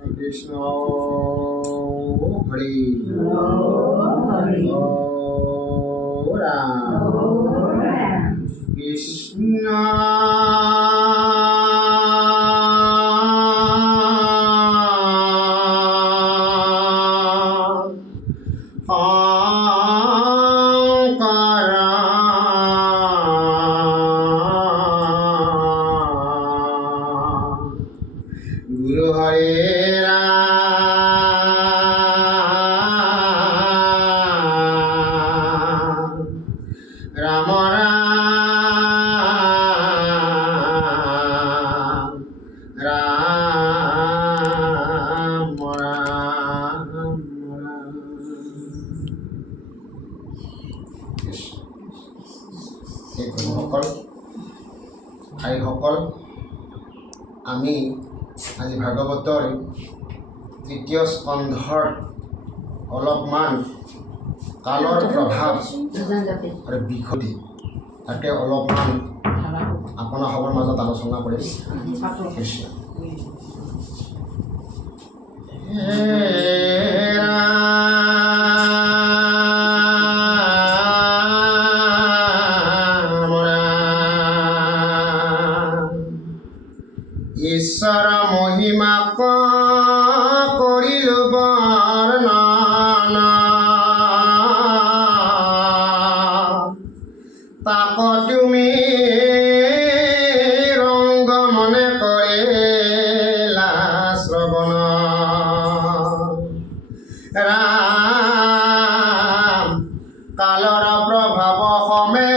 কৃষ্ণ হৰি ৰাম কৃষ্ণ গুৰু হৰে ৰাম ৰাম ৰাম বন্ধুসকল ভাইসকল, আমি আজি ভাগৱতৰ তৃতীয় স্কন্ধৰ অলপমান কালৰ প্ৰভাৱ আৰু বিশতি তাকে অলপমান আপোনাসৱৰ মাজত আলোচনা কৰিম। কৃষ্ণ ঈশ্বৰ মহিমা কৰিলো বৰ্ণনা, তাক তুমি ৰংগ মনে কৰিলা শ্ৰৱণ। ৰাম কালৰ প্ৰভাৱ সমে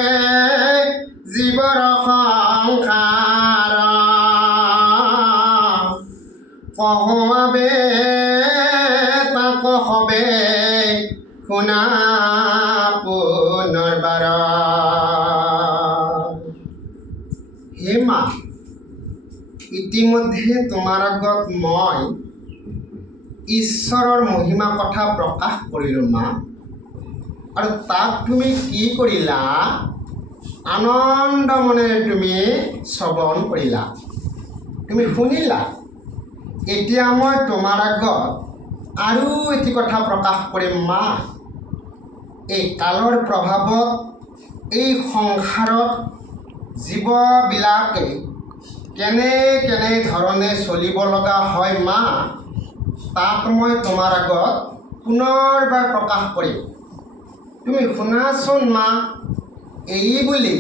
জীৱৰ সংসাৰ, কহবে তাক হবে শুনা পুনৰবাৰ। হে মা, ইতিমধ্যে তোমাৰ আগত মই ঈশ্বৰৰ মহিমা কথা প্ৰকাশ কৰিলোঁ মা, আৰু তাক তুমি কি কৰিলা? আনন্দ মনেৰে তুমি শ্ৰৱণ কৰিলা, তুমি শুনিলা। এতিয়া মই তোমাৰ আগত আৰু এটি কথা প্ৰকাশ কৰিম মা। এই কালৰ প্ৰভাৱত এই সংসাৰত জীৱবিলাকে কেনে ধৰণে চলিব লগা হয় মা, তাক মই তোমাৰ আগত পুনৰবাৰ প্ৰকাশ কৰিম। তুমি শুনাচোন মা। এই বুলি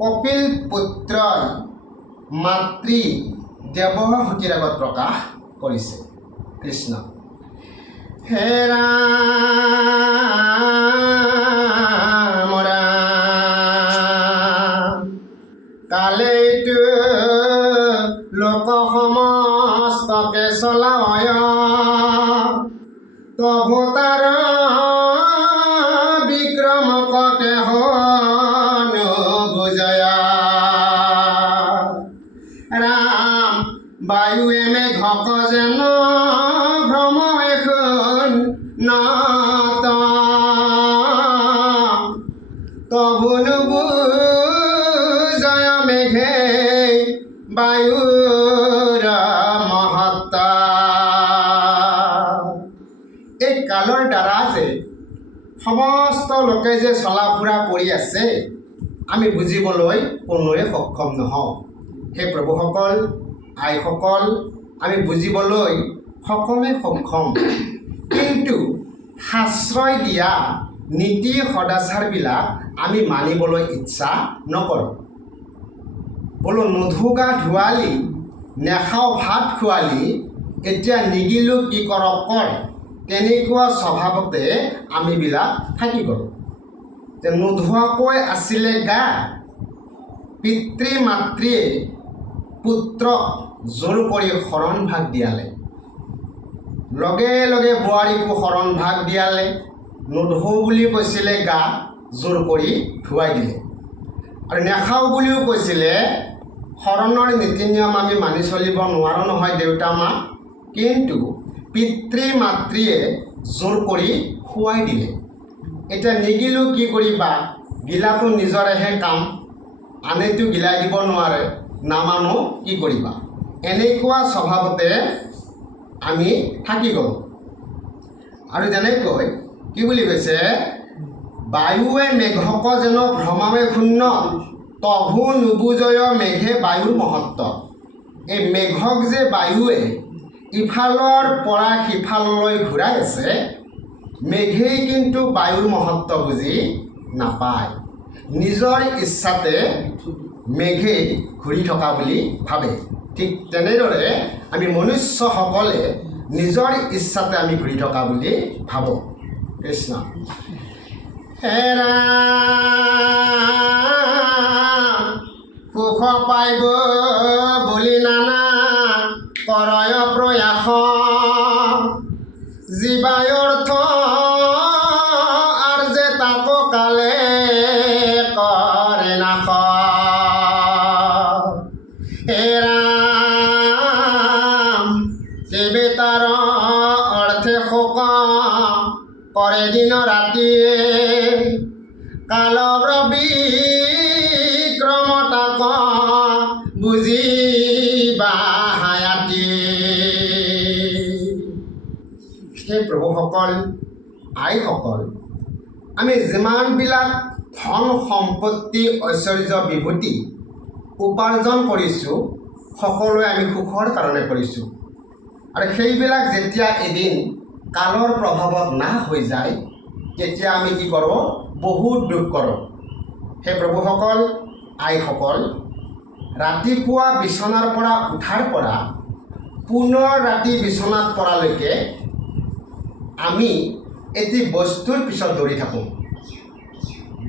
কপিল পুত্ৰই মাতৃ দেৱহতীৰ আগত প্ৰকাশ কৰিছে। কৃষ্ণ হে ৰাম ৰাম কালেইটো লোক সমস্তকে চলায়, তবু তাৰ বিক্ৰম কতে হনু বুজয়া। ৰাম বায়ুৱে মেঘক যেন ভ্ৰম এখন নত, তবু নুবুজয় মেঘে বায়ুৰ মহত্তা। এই কালৰ দ্বাৰা যে সমস্ত লোকে যে চলা ফুৰা কৰি আছে, আমি বুজিবলৈ কোনোৱে সক্ষম নহওঁ। হে প্ৰভুসকল, আইসকল, আমি বুজিবলৈ সকলোৱে সক্ষম, কিন্তু শাস্ত্ৰই দিয়া নীতি সদাচাৰবিলাক আমি মানিবলৈ ইচ্ছা নকৰোঁ। বোলো নুধু গা ধোৱালি, নেখাওঁ ভাত খোৱালি, এতিয়া নিগিলোঁ কি কৰ কৰ, তেনেকুৱা স্বভাৱতে আমিবিলাক থাকি গ'লোঁ। যে নোধোৱাকৈ আছিলে গা, পিতৃ মাতৃয়ে পুত্ৰক জোৰ কৰি শৰণ ভাগ দিয়ালে, লগে লগে বোৱাৰীকো শৰণ ভাগ দিয়ালে। নোধো বুলি কৈছিলে গা, জোৰ কৰি ধুৱাই দিলে। আৰু নেখাওঁ বুলিও কৈছিলে। শৰণৰ নীতি নিয়ম আমি মানি চলিব নোৱাৰোঁ নহয় দেউতা মা, কিন্তু পিতৃ মাতৃয়ে জোৰ কৰি খুৱাই দিলে। এতিয়া নিগিলোঁ কি কৰিবা, গিলাটো নিজৰেহে কাম, আনেতো গিলাই দিব নোৱাৰে, নামানো কি কৰিবা। এনেকুৱা স্বভাৱতে আমি থাকি গ'লোঁ। আৰু যেনেকৈ কি বুলি কৈছে, বায়ুৱে মেঘক যেন ভ্ৰমাৱে শূন্য, তভু নুবুজয় মেঘে বায়ুৰ মহত্ব। এই মেঘক যে বায়ুৱে ইফালৰ পৰা সিফাললৈ ঘূৰাই আছে, মেঘেই কিন্তু বায়ুৰ মহত্ব বুজি নাপায়। নিজৰ ইচ্ছাতে মেঘেই ঘূৰি থকা বুলি ভাবে। ঠিক তেনেদৰে আমি মনুষ্যসকলে নিজৰ ইচ্ছাতে আমি ঘূৰি থকা বুলি ভাবোঁ। কৃষ্ণ হেৰা সুখ পাইব বুলি নানা কৰয় প্ৰয়াস, জীৱাই অৰ্থ আৰ্যে তাক কালে কৰে নাশ। হেৰাম কেবে তাৰ অৰ্থে শোক কৰে দিন ৰাতিয়ে, কালৰ বিক্ৰম তাক বুজিবা হায়াতি। সেই প্ৰভুসকল, আইসকল, আমি যিমানবিলাক ধন সম্পত্তি ঐশ্বৰ্য বিভূতি উপাৰ্জন কৰিছোঁ, সকলোৱে আমি সুখৰ কাৰণে কৰিছোঁ। আৰু সেইবিলাক যেতিয়া এদিন কালৰ প্ৰভাৱত নাশ হৈ যায়, তেতিয়া আমি কি কৰোঁ? বহুত দুখ কৰোঁ। সেই প্ৰভুসকল, আইসকল, ৰাতিপুৱা বিচনাৰ পৰা উঠাৰ পৰা পুনৰ ৰাতি বিচনাত পৰালৈকে আমি এটি বস্তুৰ পিছত দৌৰি থাকোঁ।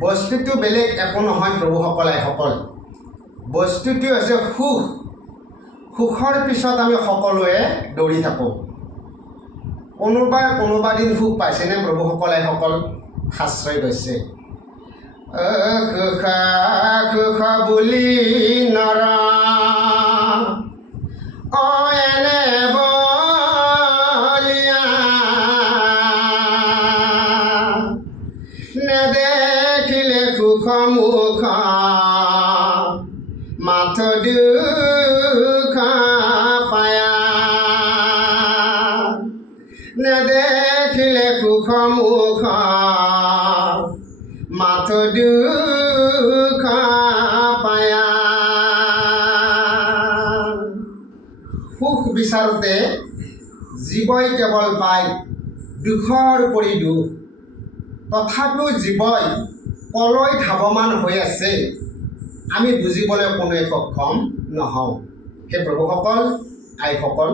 বস্তুটো বেলেগ একো নহয় প্ৰভুসকল, আইসকল, বস্তুটো হৈছে সুখ। সুখৰ পিছত আমি সকলোৱে দৌৰি থাকোঁ। কোনোবাই কোনোবা দিন সুখ পাইছেনে প্ৰভুসকল, আইসকল? শাস্ত্ৰই কৈছে, সুখ সুখ বুলি নৰ এনে বলিয়া, নেদেখিলে সুখ মুখ মাথ দুখ পায়া, নেদেখিলে সুখ মুখ মাথ দুখ পায়া। সুখ বিচাৰোঁতে জীৱই কেৱল পায় দুখৰ উপৰি দুখ। তথাপিও জীৱই কলৈ ধাৱমান হৈ আছে আমি বুজিবলৈ কোনোৱে সক্ষম নহওঁ। সেই প্ৰভুসকল, আইসকল,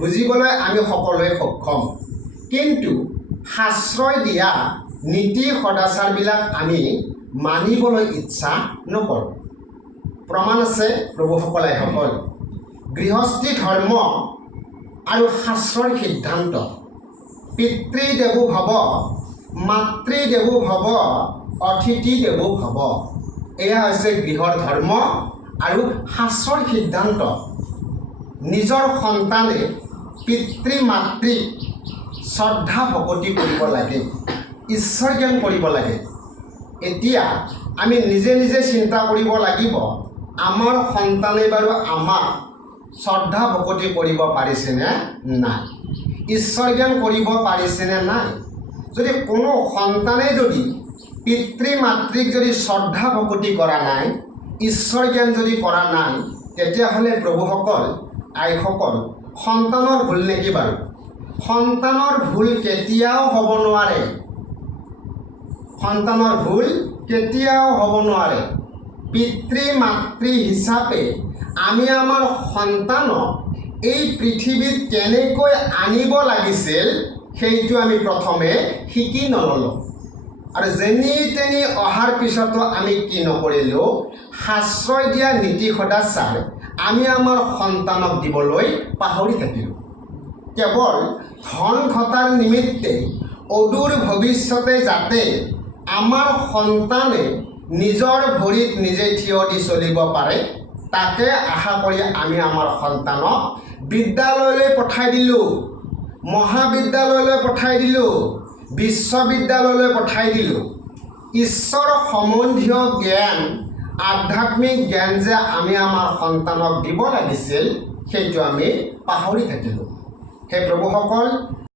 বুজিবলৈ আমি সকলোৱে সক্ষম, কিন্তু শাস্ত্ৰই দিয়া নীতি সদাচাৰবিলাক আমি মানিবলৈ ইচ্ছা নকৰোঁ। প্ৰমাণ আছে প্ৰভুসকল, আইসকল, গৃহস্থী ধৰ্ম আৰু শাস্ত্ৰৰ সিদ্ধান্ত, পিতৃদেৱো ভৱ, মাতৃদেৱো ভৱ, অতিথিদেৱো ভৱ। এয়া হৈছে গৃহৰ ধৰ্ম আৰু শাস্ত্ৰৰ সিদ্ধান্ত। নিজৰ সন্তানে পিতৃ মাতৃক শ্ৰদ্ধা ভকতি কৰিব লাগে, ঈশ্বৰ জ্ঞান কৰিব লাগে। এতিয়া আমি নিজে নিজে চিন্তা কৰিব লাগিব, আমাৰ সন্তানে বাৰু আমাক শ্ৰদ্ধা ভকতি কৰিব পাৰিছেনে নাই, ঈশ্বৰ জ্ঞান কৰিব পাৰিছেনে নাই। যদি কোনো সন্তানে যদি পিতৃ মাতৃক যদি শ্ৰদ্ধা ভকতি কৰা নাই, ঈশ্বৰ জ্ঞান যদি কৰা নাই, তেতিয়াহ'লে প্ৰভুসকল, আইসকল, সন্তানৰ ভুল নেকি বাৰু? সন্তানৰ ভুল কেতিয়াও হ'ব নোৱাৰে। সন্তানৰ ভুল কেতিয়াও হ'ব নোৱাৰে। পিতৃ মাতৃ হিচাপে আমি আমাৰ সন্তানক এই পৃথিৱীত কেনেকৈ আনিব লাগিছিল সেইটো আমি প্ৰথমে শিকি নল'লোঁ। আৰু যেনি তেনি অহাৰ পিছতো আমি কি নকৰিলোঁ? শাস্ত্ৰই দিয়া নীতি সদাচাৰ আমি আমাৰ সন্তানক দিবলৈ পাহৰি থাকিলোঁ। কেৱল ধন ঘটাৰ নিমিত্তে অদূৰ ভৱিষ্যতে যাতে আমাৰ সন্তানে নিজৰ ভৰিত নিজে থিয় দি চলিব পাৰে, তাকে আশা কৰি আমি আমাৰ সন্তানক বিদ্যালয়লৈ পঠাই দিলোঁ, মহাবিদ্যালয়লৈ পঠাই দিলোঁ, বিশ্ববিদ্যালয়লৈ পঠাই দিলোঁ। ঈশ্বৰ সম্বন্ধীয় জ্ঞান, আধ্যাত্মিক জ্ঞান যে আমি আমাৰ সন্তানক দিব লাগিছিল, সেইটো আমি পাহৰি থাকিলোঁ। হে প্ৰভুসকল